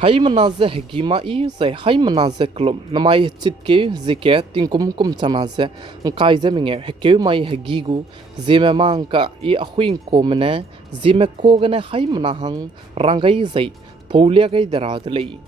Hai manaze hegima I say hai manaze klum namai chitke zike tinkum kum chanaze kai zeminge hekeu mai hegigu Zememanka I ahuin komene Zeme kogane hai manahang rangai zai poulia gai daradlei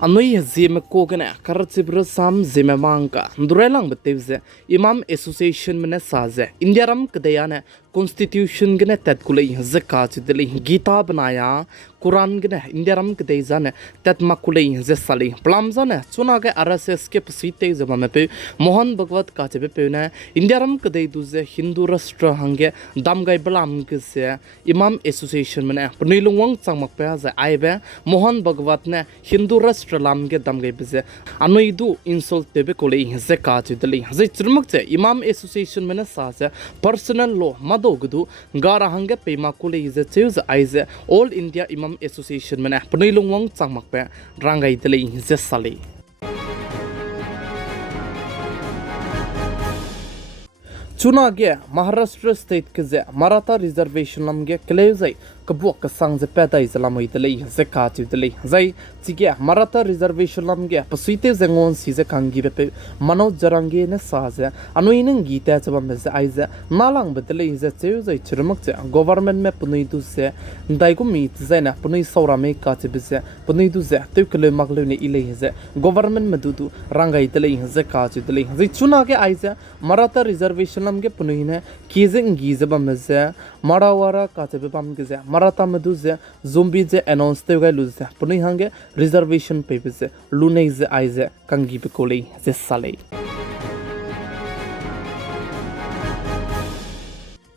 Anoi Zeme kogane karatibro sam Zememanka Durelang betevze Imam Association mene saze Indiaram kadayane Constitution gane tatkulei zakat dili Gita banaya Quran gane Indiaram kadayzane tat makulei zesali Plamzane chunage RSS ke pasite zabamepe Mohan Bhagwat kachebe peune Indiaram kaday duze Hindu rashtra hange damgai balam gse Imam Association mene punilungwang changmakpa za aibe Mohan Bhagwat ne Hindu rashtra lamge damgai bize anoidu insult tebe kolei zakat dili zai churmakche Imam Association mene saze personal law Dogudu Gara Hanga Pema Kule is a Tues Ize All India Imam Association Mana Punilung Changmakpe Rangai Deli Zesali Chunage Maharashtra State Kaze Maratha Reservation Lamge Klezai Kabuk Sang the Peta is Lamoitali Zakati Deli Zai Tige Maratha Reservation Lamge Pasite Zangon Size Kangirepe Mano Jarangi Nesaze Anuining Gita Chabamez Ize Nalang Betele is a Tuesday Chirmukte Government Mapunidu se Daigumi Zena Puni Saurame Katibize Puniduze Tukule Magluni Ileze Government Medudu Rangai Deli Zakati Deli Zichunage Ize Maratha Reservation Lamge Punine Kizing Gizabameze Marawara Katibam Gize Maratha Meduze Zumbize announced the Galuze Punihange reservation papers Luneze Ize Kangibikoli Zesale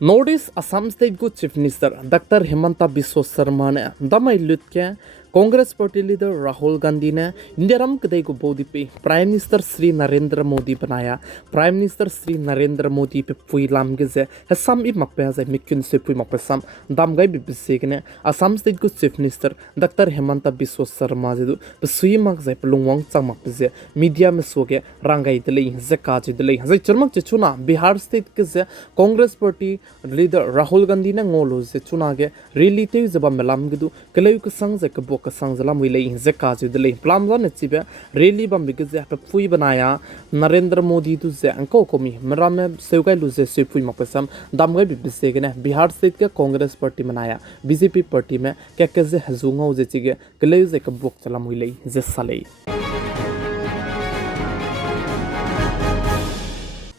Notice Assam State Good Chief Minister Dr. Himanta Biswa Sarma ne Damai Lutke Congress Party leader Rahul Gandhi ने इंदिराम कदई को बोधी पे prime minister Shri Narendra Modi बनाया prime minister Shri Narendra Modi पे पुई लाम गजे हसम इ मक्पे हजे मिक्युन से पुई मक्पे सम दामगाई बिबिसेगने असम स्टेट को chief minister doctor Himanta Biswa Sarma जेदु सुई मगजे प्लुंगवांग चांग मक्पे मीडिया में सोगे रंगाई दले जकाज दले हजे चरमक चुना बिहार स्टेट के कांग्रेस पार्टी लीडर राहुल गांधी ने ngolo je chuna ge rally te jaba melam gidu keleu ke sang je ke Sangzala Mili Zekazu the Lake Plamzon Tibe, really Bambigaz Pui Banaya, Narendra Modi to the Anko Komi, Marame Soga Luze Supui Mopesam, Damwe Bisegane, Bihar State Congress Party Manaya, BJP Party Me, Kakaze Hazungo Zetige, Galezek Book Salamuli, Zesale.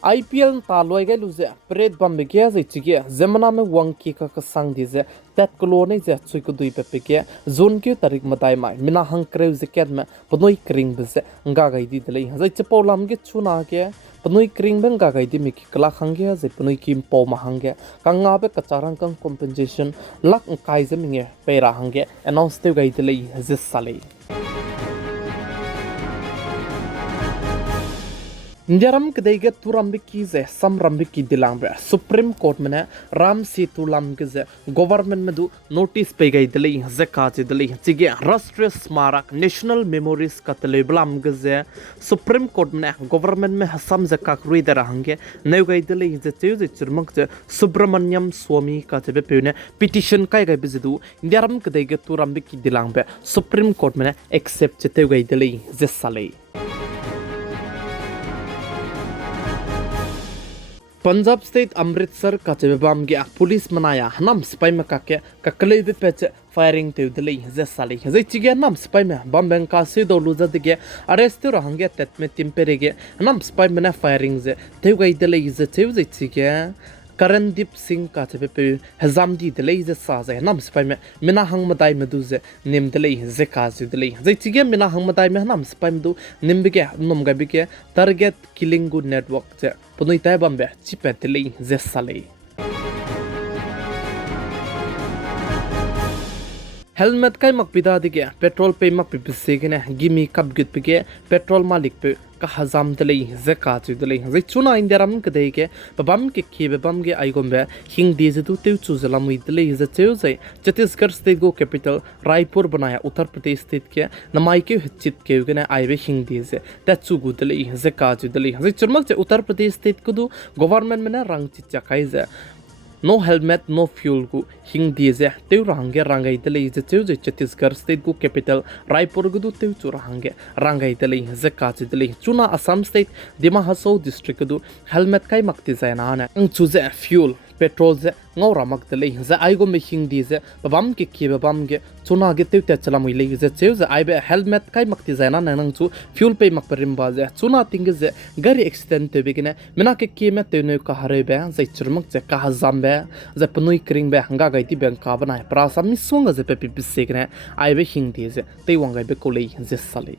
IPL Taloiga Luze, Pred Bambigia Zitige, Zemaname Wonki Kakasang Dize, that colony that Suikudui Pepeke, Zonki Tarik Mataima, Minahang Crews the Cadme, Panoi Kring Bize, Gaga Didley, Zachapolam get Chunake, Panoi Kring Bengaga Dimik, Klahangia, the Panoi Kim Pomahange, Kangabe Kacharankan compensation, Lak and Kaiseminge, Perahange, announced the Gaiteli, Zesali. Indiaram kadege turambiki ze sam rambiki dilangbe Supreme Court mene Ram Setu lamgize government medu notice pegai dili zakat dili tige Rashtriya Smarak National Memories katale blamgize Supreme Court mene government me hasam zakak ruida hange neugai dili ze teuze chirmak ze Subramanyam Swami katebe peune petition kai gai bizidu Indiaram kadege turambiki dilangbe Supreme Court mene accept teugai dili ze sale Punjab State Amritsar Kachebam ge police manaya nam spy makake kakale be pech firing te dele zesali zai chige nam spy me bambang ka se do luza dige arrest ro hange tet me timperege nam spy me na firing ze te gai dele ze te zai chige Karandip Singh Kachebe Hazamdi dele ze saze nam spy me mina hang madai meduze nim dele ze kazu dele zai chige mina hang madai me nam spy medu nimbige nomga bige target killing good network che Punoi tai bambe chipetli zesale Helmet kai makpida dige petrol pe makpibisegene gimi kap git pige petrol malik pe ka hazam dele zakat dele zai chuna indiaram kadege babam ke khebe bam ge aigombe hing deze tu teu chuzalam dele ze cheu Chhattisgarh state go capital Raipur banaya Uttar Pradesh state ke namai ke hchit ke gene aibe hing deze ta chu gu dele zakat dele zai churmak che Uttar Pradesh state kudu government mena rang chicha kaize no helmet no fuel gu hing di je teu range rangai tele je cheu je Chhattisgarh state gu capital Raipur gu du teu chu rangai tele je ka chi tele chuna Assam state Dima Hasau district du helmet kai makti zaina na ang chu je fuel petrol je ngau ramak tele je ai go me hing di je babam ke ki babam ge chuna ge teu te chala moi le je cheu je ai be helmet kai makti zaina na nang chu fuel pe mak perim ba je chuna ting je gari accident te begine mina ke ki me te ne ka hare be zai churmak je ka hazam be je punui kring be hanga gai ti ben ka bana pra sam mi songa je pe pi bisegne ai be hing di je te wangai be ko le je sale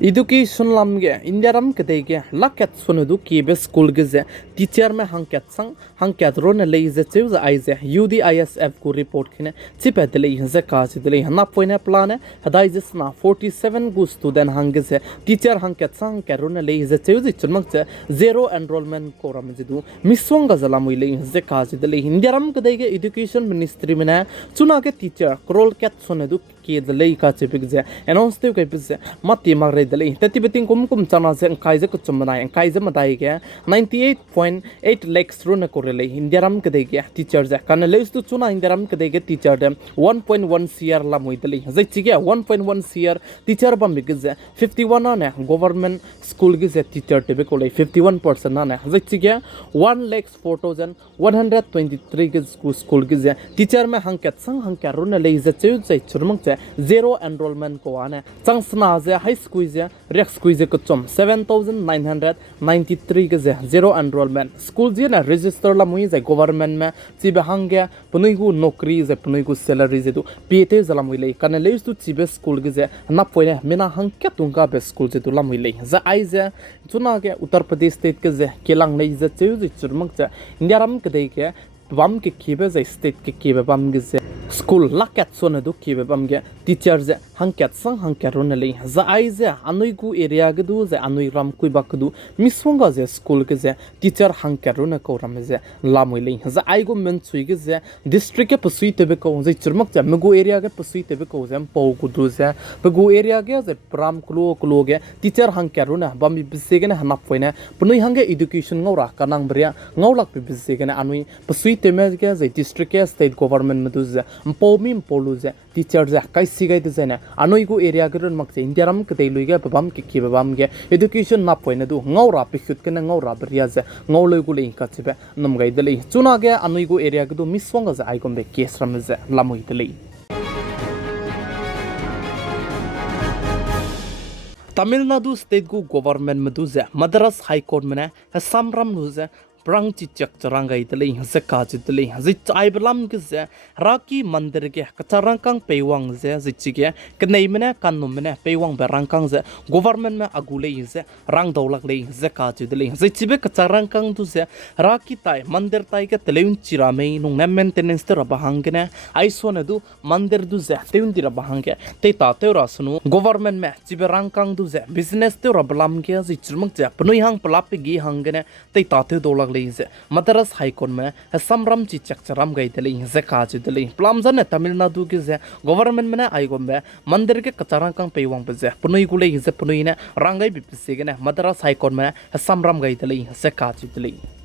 education lamge indiaram kedege lakat sonudu kibe school geze teacher me hangkat ron leize cheuza aize UDISF ku report khine chipedle hinze kasidle hana poina plan hadai jesna 47 gu student hangeze teacher hangkat sang karon leize cheuzi churmak zero enrollment koram jidu miswanga zalamui hinze kasidle indiaram kedege education ministry mena chuna ke teacher krol kat sonudu ke dlei ka chepigze announce te kai pise mati magre dlei tati beting kum chana se kaise ku chumna kaise madai ge 98.8 lakhs runa korele indiaram ke dege teachers kan leus tu chuna indiaram ke dege teacher dem 1.1 cr la moideli zai chige 1.1 cr teacher bam bigze 51 na government school ge teacher tebe kolai 51% na zai chige 1,04,123 ge school ge teacher me hangkat sang hangka runa le ze cheu chai churmang zero enrollment ko ane changsna je high school je rex squeeze ko chom 7,993 ge zero enrollment school je na register la mui je government me chibe hangge punui gu nokri je punui gu salary je du pete zala mui le kan le tu chibe school ge je na poine mena hangke tunga be school je tu la mui le za ai je chuna ge Uttar Pradesh state ke je kelang le je cheu je churmak je indiaram ke de ke bam ke kibe je state ke kibe bam ge je school lakat sona du kibe bam ge teacher je hangkat sang hangkaron le za ai je anui gu area ge du je anui ram kui bak du miswanga je school ge je teacher hangkaron ko ram je lamoi le za ai gu men chui ge je district ke pusui te be ko je churmak ja megu area ge pusui te be ko je pau gu du je begu area ge je pram klo ge teacher hangkaron bam bi bise ge na hana poina punui hange education ngora kanang bria ngolak bi bise ge na anui pusui te me ge je district ke state government me du je mpomim poluze teachers kai sigai de zena anoi gu area gron makse indiaram ke dei luiga babam ke ki babam ge education na poina du ngora pikhut ke na ngora bria ze ngoloi gu le ka chibe nam gai de le chuna ge anoi gu area gu du miswanga ze ai gombe case ram ze lamoi de le Tamil Nadu state gu government me du ze Madras high court mena samram nu ze prang chi chak charangai tele se ka chi tele zi chai blam ge ze raki mandir ge kacharang kang pewang ze zi chi ge knei mena kanum mena pewang berang kang ze government me agule ze rang dolak le ze ka chi tele zi chi be kacharang kang tu ze raki tai mandir tai ge teleun chirame nung na maintenance te rabahang ge na ai so na du mandir du ze teun dira bahang ge te ta te ra sunu government me chi be rang kang du ze business te rablam ge zi chirmuk ze pnui hang plap ge hang ge na te ta te dolak Madras high court में samram chi chakcharam gai tele se kaji tele plamza ne Tamil Nadu ke se government में आई गो में मंदिर के कचारा कंग पेवंग पे से पुनुई गुले से पुनुई ने रंगाई बिपसे के ने Madras high court में samram gai tele se kaji tele